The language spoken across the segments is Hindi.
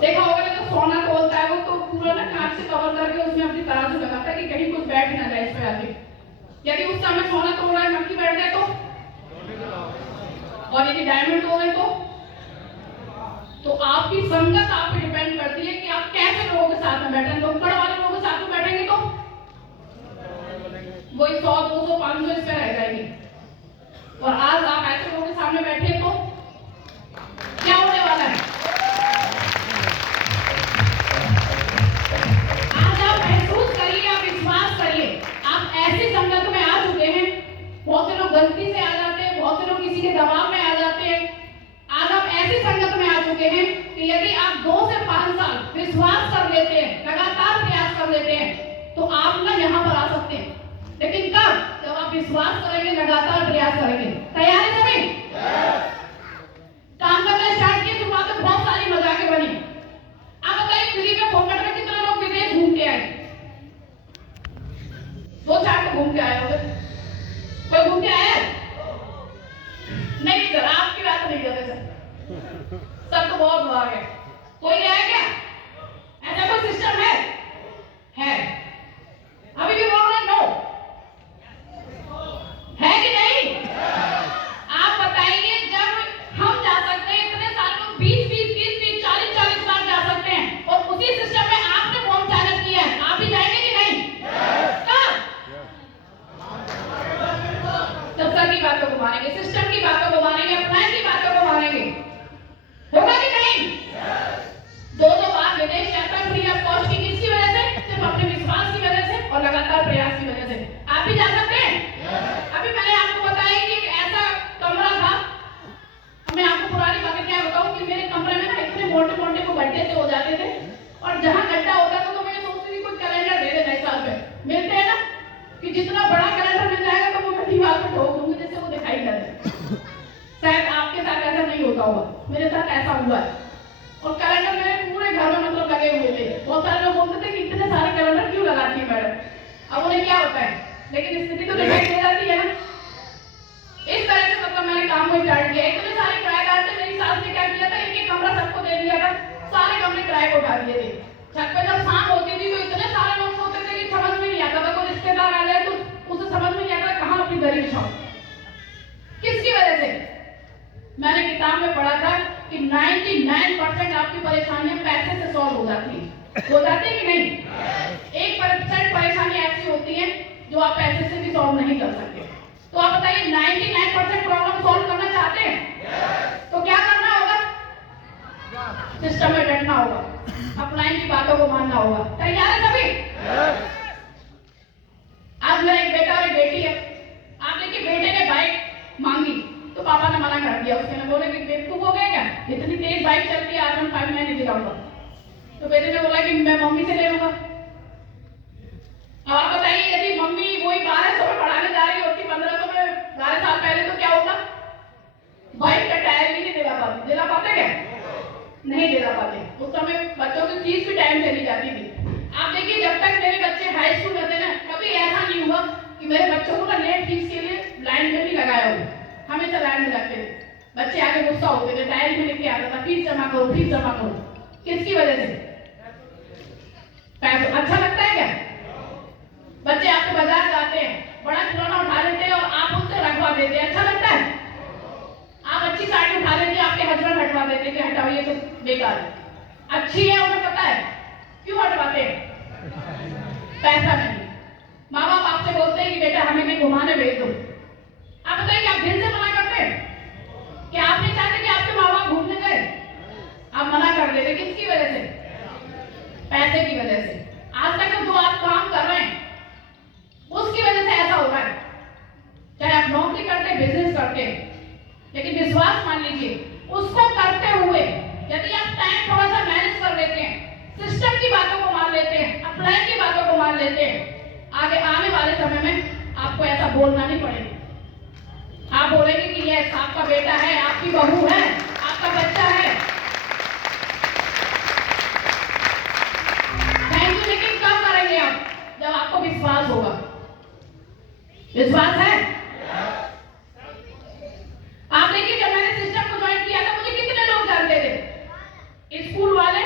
देखा होगा ना, तो सोना तोलता है वो तो पूरा ना कांच से कवर करके उसमें अपनी तराजू लगाता है कि कहीं कुछ बैठ ना जाए इस पे आके। यदि उस समय सोना तोड़ रहा है मक्खी बैठ जाए तो, और यदि डायमंड तोड़े तो आपकी संगत आप पे डिपेंड करती है कि आप कैसे लोगों के साथ में बैठे। लोकड़ वाले लोगों के साथ में बैठेंगे तो वही 100, 200, 500 इस पे रह जाएगी। और आज आप ऐसे लोगों के सामने बैठे तो क्या होने वाला है? आज आप महसूस करिए, आप विश्वास करिए, आप ऐसी संगत में आ चुके हैं। बहुत से लोग गलती से आ जाते हैं, बहुत से लोग किसी के दबाव में आ जाते हैं। आज आप ऐसी संगत में आ चुके हैं कि यदि आप 2 से 5 साल विश्वास कर लेते हैं, लगातार प्रयास कर लेते हैं, तो आप ना यहाँ पर आ सकते हैं। लेकिन कब? जब आप विश्वास करेंगे, लगातार प्रयास करेंगे। तैयार है सभी? काम करना स्टार्ट किए, शुरुआत में बहुत सारी मजाकें बनी। आप बताइए, फ्री में फोकट में कितने लोग विदेश घूम के आए? 2-4 तो घूम के आए होंगे। कोई घूम के आया? नहीं सर, आपकी बात नहीं करते सर, सब तो बहुत बुरा है। कोई आया क्या? ऐसा कोई सिस्टम है? अभी भी बोल रहे नो है कि नहीं? आप बताइए, जब हम जा सकते हैं इतने साल में 20, 40 बार जा सकते हैं, और उसी सिस्टम में आपने फॉर्म चालू किया है, आप भी जाएंगे कि नहीं? कब? तब सर की बातों को मानेंगे, सिस्टम की बातों को मानेंगे, प्लान की बातों को मानेंगे। होगा कि नहीं? 2-2 बार विदेश यात्रा फ्री ऑफ कॉस्ट की, किसकी वजह से? सिर्फ अपने विश्वास की वजह से और लगातार प्रयास की वजह से। आप भी जा सकते हैं। अभी मैंने आपको बताया कि एक ऐसा कमरा था, मैं आपको पुरानी बातें क्या बताऊं कि मेरे कमरे में ना इतने मोटे मोटे को गड्ढे से हो जाते थे, और जहां गड्ढा होता था तो मैं सोचती थी कोई कैलेंडर दे देना इस साल पे मिलते हैं ना, कि जितना बड़ा कैलेंडर मिल जाएगा तो वो मैं दीवार पे ठोक दूंगी जिससे वो दिखाई ना दे। शायद आपके साथ ऐसा नहीं होता होगा, मेरे साथ ऐसा हुआ है। और कैलेंडर मेरे पूरे घर में मतलब लगे हुए थे। बहुत सारे लोग बोलते थे कि इतने सारे कैलेंडर क्यों लगाती है मैडम? अब उन्हें क्या होता है, लेकिन स्थिति तो दिखाई दे जाती है ना। इस तरह से मतलब मैंने काम को स्टार्ट किया। इतने सारे किराएदार थे, मेरी सास ने क्या किया था, एक कमरा सबको दे दिया था, सारे कमरे किराए को उठा दिए थे। छत पे जब शाम होती थी तो इतने सारे लोग सोते थे कि समझ में नहीं आता था, कोई रिश्तेदार आ जाए तो उसे समझ में नहीं आता कहाँ अपनी दरी बिछाओ। किसकी वजह से? मैंने किताब में पढ़ा था कि 99% आपकी परेशानियां पैसे से सॉल्व हो जाती है। हो जाती है कि नहीं? 1% परेशानी ऐसी होती है जो आप पैसे से भी सॉल्व नहीं कर सकते। तो आप बताइए, 99% प्रॉब्लम सॉल्व करना चाहते हैं तो क्या करना होगा? सिस्टम में बैठना होगा, अपलाइन की बातों को मानना होगा। तैयार है सभी? आज मेरा एक बेटा और एक बेटी है। आप देखिए, बेटे ने बाइक मांगी तो पापा ने मना कर दिया। उसने बोले कि बेवकूफ हो गया क्या, इतनी तेज बाइक चलती है, R15 मैं नहीं दिलाऊंगा। तो बेटे ने बोला कि मैं मम्मी से ले लूंगा। अब आप बताइए, यदि मम्मी वही 1200 में पढ़ाने जा रही होती 1500 में 12 साल पहले, तो क्या होता? बाइक का टायर भी नहीं दिला पाते। दिला पाते क्या? नहीं दिला पाते। उस समय बच्चों की फीस भी टाइम चली जाती थी। आप देखिए, जब तक मेरे बच्चे हाई स्कूल में थे ना, कभी ऐसा नहीं हुआ कि मेरे बच्चों को ना लेट फीस के लिए लाइन में भी लगाया हो। हमेशा लाइन में लगते थे। बच्चे आगे गुस्सा होते थे, टायर में लिख के आता था फीस जमा करो, फीस जमा करो। किसकी वजह से? पैसा अच्छा लगता है क्या? बच्चे आपके बाजार जाते हैं, बड़ा खिलौना उठा लेते हैं और आप उनसे रखवा देते हैं, अच्छा लगता है? आप अच्छी साड़ी उठा लेते हैं, आपके हस्बैंड हटवा देते हैं कि हटाओ ये तो बेकार है। अच्छी है, उन्हें पता है क्यों हटवाते हैं? पैसा नहीं। माँ बाप आपसे बोलते हैं कि बेटा हमें कहीं घुमाने भेज दो। आप बताइए, आप दिल से मना करते हैं? क्या आप नहीं चाहते कि आपके माँ बाप घूमने जाए? आप मना कर देते। किसकी वजह से? पैसे की वजह से। आज तक जो आप काम कर रहे हैं उसकी वजह से ऐसा हो रहा है। चाहे आप नौकरी करते, बिजनेस करते, लेकिन विश्वास मान लीजिए, उसको करते हुए यदि आप टाइम थोड़ा सा मैनेज कर लेते हैं, सिस्टम की बातों को मान लेते हैं, अप्लाई की बातों को मान लेते हैं, आगे आने वाले समय में आपको ऐसा बोलना नहीं पड़ेगा। आप बोलेंगे कि ये आपका बेटा है, आपकी बहू है, आपका बच्चा है। Thank you. लेकिन कब करेंगे आप? जब आपको विश्वास होगा। विश्वास है? आप देखिए, जब मैंने सिस्टम को ज्वाइन किया था, मुझे कितने लोग जानते थे? स्कूल वाले,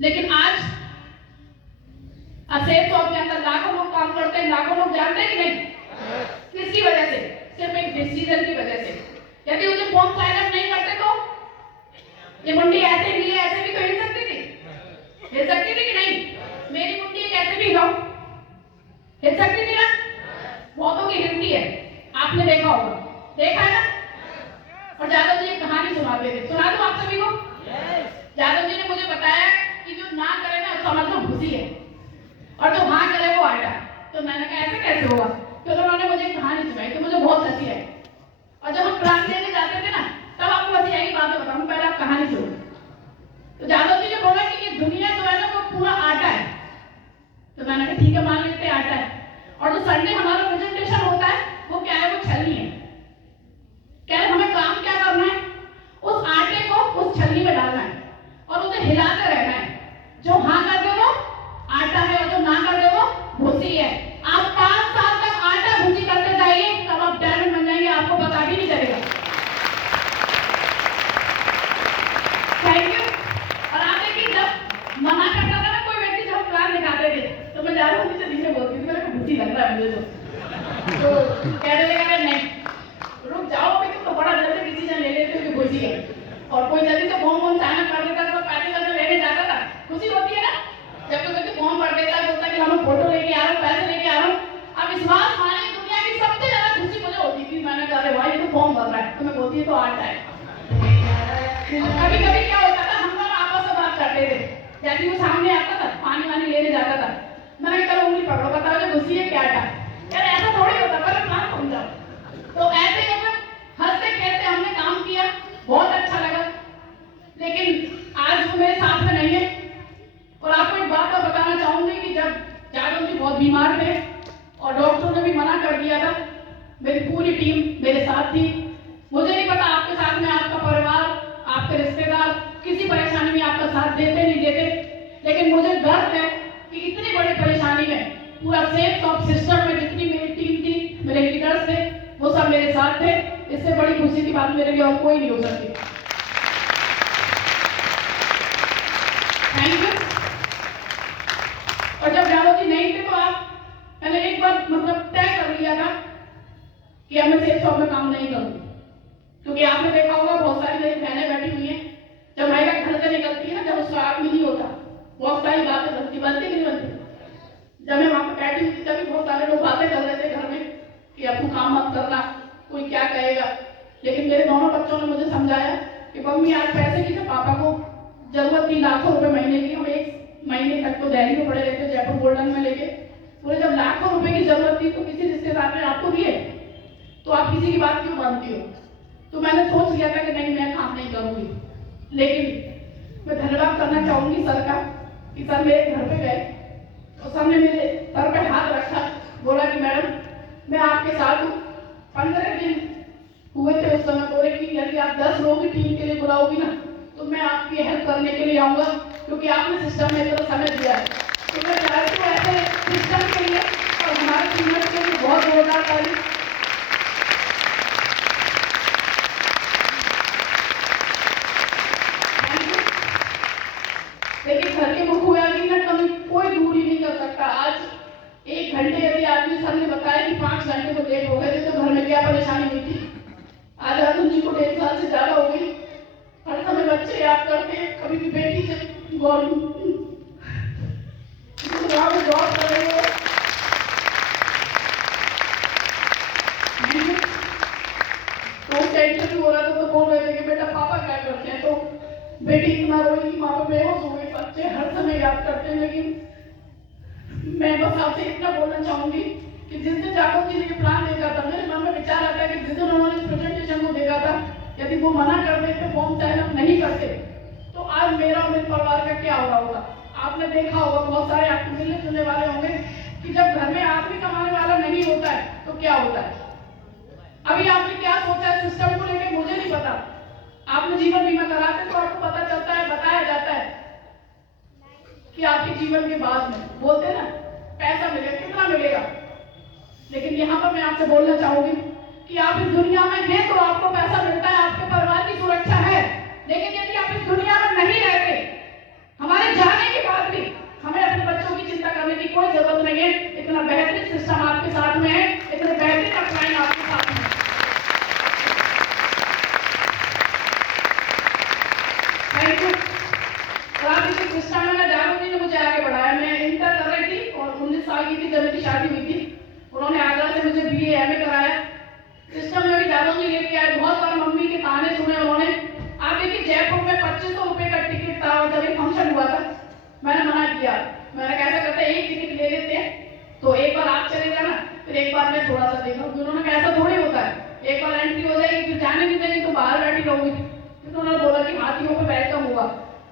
लेकिन आज असेट शॉप के अंदर लाखों लोग काम करते हैं, लाखों लोग जानते हैं कि नहीं? किसकी वजह से? सिर्फ एक डिसीजन की वजह से। यदि उसे फॉर्म साइन अप नहीं करते तो ये मुंडी ऐसे भी है, ऐसे भी तो हिल सकती थी, हिल सकती थी कि नहीं? मेरी मुंडी कैसे भी हिलाओ, हिल सकती थी ना? बहुतों की हिलती है, आपने देखा होगा, देखा है ना? और यादव जी एक कहानी सुनाते थे, सुना दूं आप सभी को? यादव जी ने मुझे बताया कि जो ना करे ना उसका मतलब घुसी है, और जो हाँ करे वो आटा। तो मैंने कहा ऐसे कैसे होगा? तो उन्होंने मुझे एक कहानी सुनाई तो मुझे बहुत हंसी आई। और जब हम प्लान लेने जाते थे ना तब आपको हंसी आई। बात बताऊं, पहले आप कहानी सुनो। तो यादव जी ने बोला कि ये दुनिया जो है ना वो पूरा आटा है। तो मैंने कहा ठीक है, मान लेते हैं आटा है। और जो संडे हमारा प्रेजेंटेशन होता है वो क्या है? वो छलनी है। क्या है? हमें काम क्या करना है? उस आटे को उस छलनी में डालना है और उसे हिलाते रहना है। जो हाँ कर दे वो आटा है और जो ना कर दे वो भूसी है। आप 5 साल तक आटा भूसी करते जाइए, तब आप डायमंड बन जाएंगे, आपको पता भी नहीं चलेगा। Thank you. और आप देखिए, जब मना करता था ना कोई व्यक्ति, जब प्लान दिखाते थे तो मैं जा रहा हूँ नीचे धीरे बोलती थी, मेरे को भूसी लग रहा है मुझे तो कहते थे नहीं रुक जाओ, तुम तो बड़ा जल्दी डिसीजन ले लेते हो कि भूसी है। और कोई जल्दी से फॉर्म साइन कर देता तो पैसे लेने जाता था, खुशी होती है ना? जब कोई व्यक्ति फॉर्म भर देता है, बोलता है कि हम फोटो लेके आ रहा हूँ, पैसे लेके आ रहा हूँ। अब विश्वास मानिए, दुनिया की सबसे ज्यादा खुशी मुझे होती थी। मैंने कहा अरे भाई ये तो फॉर्म भर रहा है, तो मैं बोलती है तो आटा है। कभी कभी क्या होता था, हम लोग आपस में बात करते थे, जैसे वो सामने आता था पानी वानी लेने जाता था, मैंने कहा चलो उंगली पकड़ो, बताओ जो खुशी है क्या आटा? यार ऐसा थोड़ी होता, पहले प्लान समझाओ। तो ऐसे ही हंसते खेलते हमने काम किया, बहुत अच्छा लगा। लेकिन आज वो मेरे साथ में नहीं है। और आपको एक बात और बताना चाहूंगी कि जब यादव जी बहुत बीमार थे और डॉक्टरों ने भी मना कर दिया था, मेरी पूरी टीम मेरे साथ थी। मुझे नहीं पता आपके साथ में आपका परिवार, आपके रिश्तेदार किसी परेशानी में आपका साथ देते नहीं देते, लेकिन मुझे गर्व है कि इतनी बड़ी परेशानी में पूरा सेफ टॉप सिस्टम में जितनी मेरी टीम थी, मेरे लीडर्स थे, वो सब मेरे साथ थे। इससे बड़ी खुशी की बात मेरे लिए और कोई नहीं हो सकती। Thank you. और जब यादव जी नहीं थे तो मैंने एक बार मतलब तय कर लिया था कि अब मैं सेल्स शॉप में काम नहीं करूँ, क्योंकि आपने देखा होगा बहुत सारी मेरी बहनें बैठी हुई हैं, जब महिला घर से निकलती है ना, जब उसका आदमी नहीं होता, बहुत सारी बातें बनती कि नहीं बनती? जब मैं वहां पर बैठी हुई तभी बहुत सारे लोग बातें कर रहे थे घर में कि अब तू काम मत करना, कोई क्या कहेगा। लेकिन मेरे दोनों बच्चों ने मुझे समझाया कि मम्मी आज पैसे की तो पापा को जरूरत थी, लाखों रुपए महीने की, हम 1 महीने तक तो दिल्ली में पड़े रहते, जयपुर गोल्डन में लेके, पूरे जब लाखों रुपए की जरूरत थी तो किसी रिश्तेदार ने आपको दिए, तो आप किसी की बात क्यों मानती हो? तो मैंने सोच लिया था कि नहीं, मैं काम नहीं करूंगी। लेकिन मैं धन्यवाद करना चाहूंगी सर का कि सर मेरे घर पे गए और सर ने मेरे सर पे हाथ रखा, बोला कि मैडम मैं आपके साथ हूँ। 15 दिन हुए थे उस समय, बोले कि यदि आप 10 लोगों की टीम के लिए बुलाओगी ना तो मैं आपकी हेल्प करने के लिए आऊंगा, क्योंकि आपने सिस्टम में इतना समझ दिया है। तो मैं चाहती हूँ ऐसे सिस्टम के लिए और हमारे टीममेट के लिए बहुत जोरदार तारीफ। लेकिन घर के मुख हुए आगे ना कभी कोई दूर ही नहीं कर सकता। आज 1 घंटे यदि आदमी, सर ने बताया कि 5 घंटे को लेट हो गए थे तो घर में क्या परेशानी हुई थी। आज अर्जुन जी को 1.5 साल से ज्यादा हो गई, हर समय बच्चे याद करते हैं, कभी भी बेटी से जॉब कर रही है। तो इंटरव्यू हो रहा था तो बोल रहे थे कि बेटा पापा क्या करते हैं, तो बेटी इतना रोई कि माँ बाप बेहोश हो गई। बच्चे हर समय याद करते हैं। लेकिन मैं बस आपसे इतना बोलना चाहूंगी कि जिस दिन जागरूक जी ने प्लान देखा था, मेरे मन में विचार आता है कि जिस दिन उन्होंने इस प्रेजेंटेशन को देखा था, यदि वो मना कर देते, फॉर्म साइन अप नहीं करते, तो आज मेरा और मेरे परिवार का क्या हो रहा होगा। आपने देखा होगा, बहुत सारे आपको मिलने जुलने वाले होंगे कि जब घर में आदमी कमाने वाला नहीं होता है तो क्या होता है। अभी आपने क्या सोचा है सिस्टम को लेकर मुझे नहीं पता। आपने जीवन बीमा कराते तो आपको पता चलता है, बताया जाता है कि आपके जीवन के बाद में बोलते ना पैसा मिलेगा, कितना मिलेगा। लेकिन यहाँ पर मैं आपसे बोलना चाहूंगी कि आप इस दुनिया में हैं तो आपको पैसा मिलता है, आपके परिवार की सुरक्षा है। लेकिन यदि आप इस दुनिया में नहीं रहते, हमारे जाने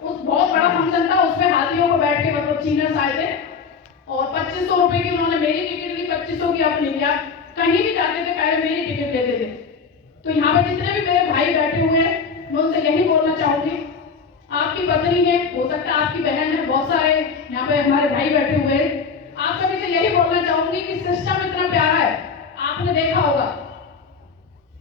उस बहुत बड़ा फंक्शन था, उसमें हाथियों को बैठ के मतलब सीनियर्स आए थे और 2500 रुपए की उन्होंने मेरी टिकट ली, 2500 की अपनी लिया। कहीं भी जाते थे पहले मेरी टिकट लेते थे। तो यहाँ पे जितने भी मेरे भाई बैठे हुए हैं, मैं उनसे यही बोलना चाहूंगी, आपकी पत्नी है, हो सकता है आपकी बहन है, बहुत सारे यहाँ पे हमारे भाई बैठे हुए हैं, आप सभी से यही बोलना चाहूंगी कि सिस्टम इतना प्यारा है, आपने देखा होगा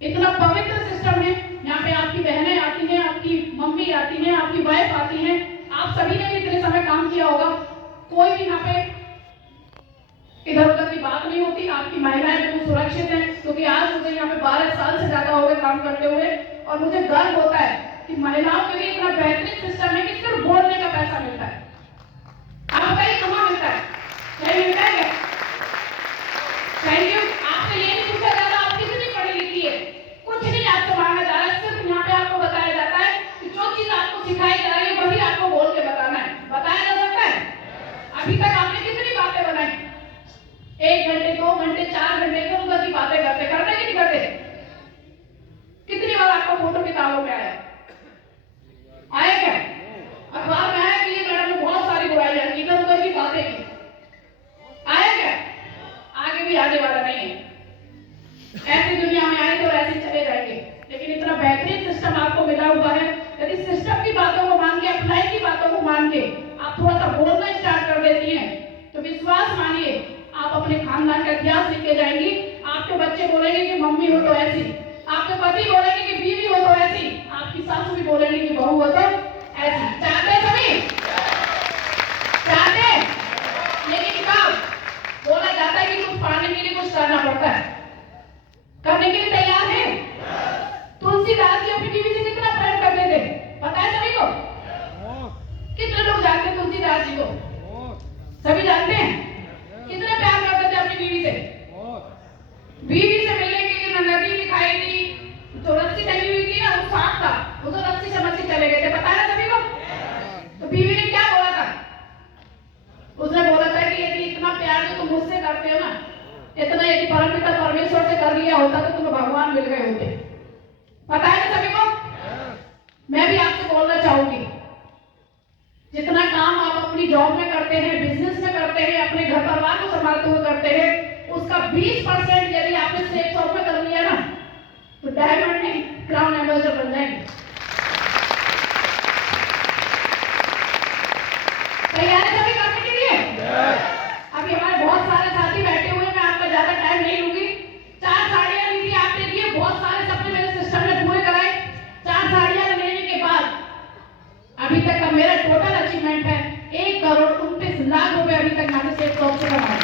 इतना पवित्र सिस्टम है। यहाँ पे आपकी बहनें आती हैं, आपकी मम्मी आती हैं, आपकी वाइफ आती हैं, आप सभी ने भी इतने समय काम किया होगा, कोई भी यहाँ पे इधर उधर की बात नहीं होती, आपकी महिलाएं बिल्कुल सुरक्षित हैं। क्योंकि आज मुझे यहाँ पे 12 साल से ज्यादा हो गए काम करते हुए और मुझे गर्व होता है कि महिलाओं के लिए इतना बेहतरीन सिस्टम है कि सिर्फ बोलने का पैसा मिलता है। आप बताइए कहाँ मिलता है? नहीं मिलता है क्या? Thank you. आपसे ये नहीं पूछा जाता आप कितनी पढ़ी लिखी है, कुछ नहीं आपसे मांगा जा रहा है, सिर्फ यहाँ पे आपको बताया जाता है कि जो चीज आपको सिखाई जा रही है वही आपको बोल के बताना है। बताया जा सकता है? अभी तक आपने कितनी बातें बनाई? 1 घंटे 2 घंटे 4 घंटे इधर उधर की बातें करते करते कि नहीं करते? कितनी बार आपको फोटो किताबों में आया क्या? अखबार में आया कि ये मैडम ने बहुत सारी बुराइयां की, इधर उधर की बातें की, आया क्या? आगे भी आने वाला नहीं है। ऐसी दुनिया में आए तो ऐसे चले जाएंगे, लेकिन इतना बेहतरीन सिस्टम आपको मिला हुआ है। यदि सिस्टम की बातों को मान के, अप्लाई की बातों को मान के आप थोड़ा सा बोलना स्टार्ट कर देती हैं, तो विश्वास मानिए आप अपने खानदान का इतिहास लिख के जाएंगी। आपके बच्चे बोलेंगे कि मम्मी हो तो ऐसी, आपके पति बोलेंगे कि बीवी हो तो ऐसी, आपकी सासू भी बोलेंगे कि बहू हो तो ऐसी। चाहते सभी? चाहते? लेकिन कब बोला जाता है कि कुछ पाने के लिए कुछ करना पड़ता है, करने के लिए तैयार है? तुलसीदास जी अपनी बीवी से कितना प्रेम करते थे, पता है सभी को? कितने लोग जानते हैं तुलसीदास जी को? सभी जानते हैं? कितने प्यार करते थे अपनी बीवी से? बीवी से मिलने के लिए ना नदी दिखाई दी, जो रस्सी टंगी हुई थी ना वो सांप था, वो तो रस्सी समझ के चले गए थे, पता है सभी को? तो बीवी ने क्या बोला था? उसने बोला था कि यदि इतना प्यार जो तुम मुझसे करते हो ना, इतना यदि परमपिता परमेश्वर से कर लिया होता तो तुम्हें भगवान मिल गए होते। पता है ना सभी को? मैं भी आपसे बोलना चाहूंगी, जितना काम आप अपनी जॉब में करते हैं, बिजनेस में करते हैं, अपने घर परिवार को संभालते हुए करते हैं, उसका 20% यदि आपने सेफ शॉप में कर लिया ना, तो डायमंड नहीं क्राउन एम्बेसडर बन जाएंगे। तैयार है सभी करने के लिए? अभी हमारे बहुत सारे साथी बैठे हुए, मैं आपका ज्यादा टाइम नहीं लूंगी। 4 साड़ियां ली थी आपने दिए, बहुत सारे सपने मेरे सिस्टम ने पूरे कराए। 4 साड़ियां लेने के बाद अभी तक का मेरा टोटल अचीवमेंट है 1,29,00,000 रुपए अभी तक मैंने सेफ शॉप से कमाए।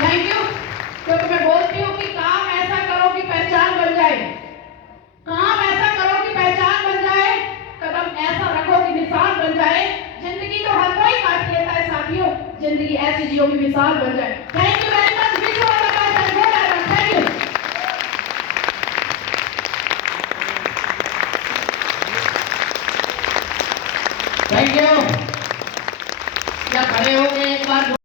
Thank you. क्योंकि मैं बोलती हूँ कि काम ऐसा करो कि पहचान बन जाए, काम ऐसा करो कि पहचान बन जाए, कदम ऐसा रखो कि निशान बन जाए। जिंदगी तो हर कोई काट लेता है साथियों, जिंदगी ऐसी जियो की मिसाल बन जाए।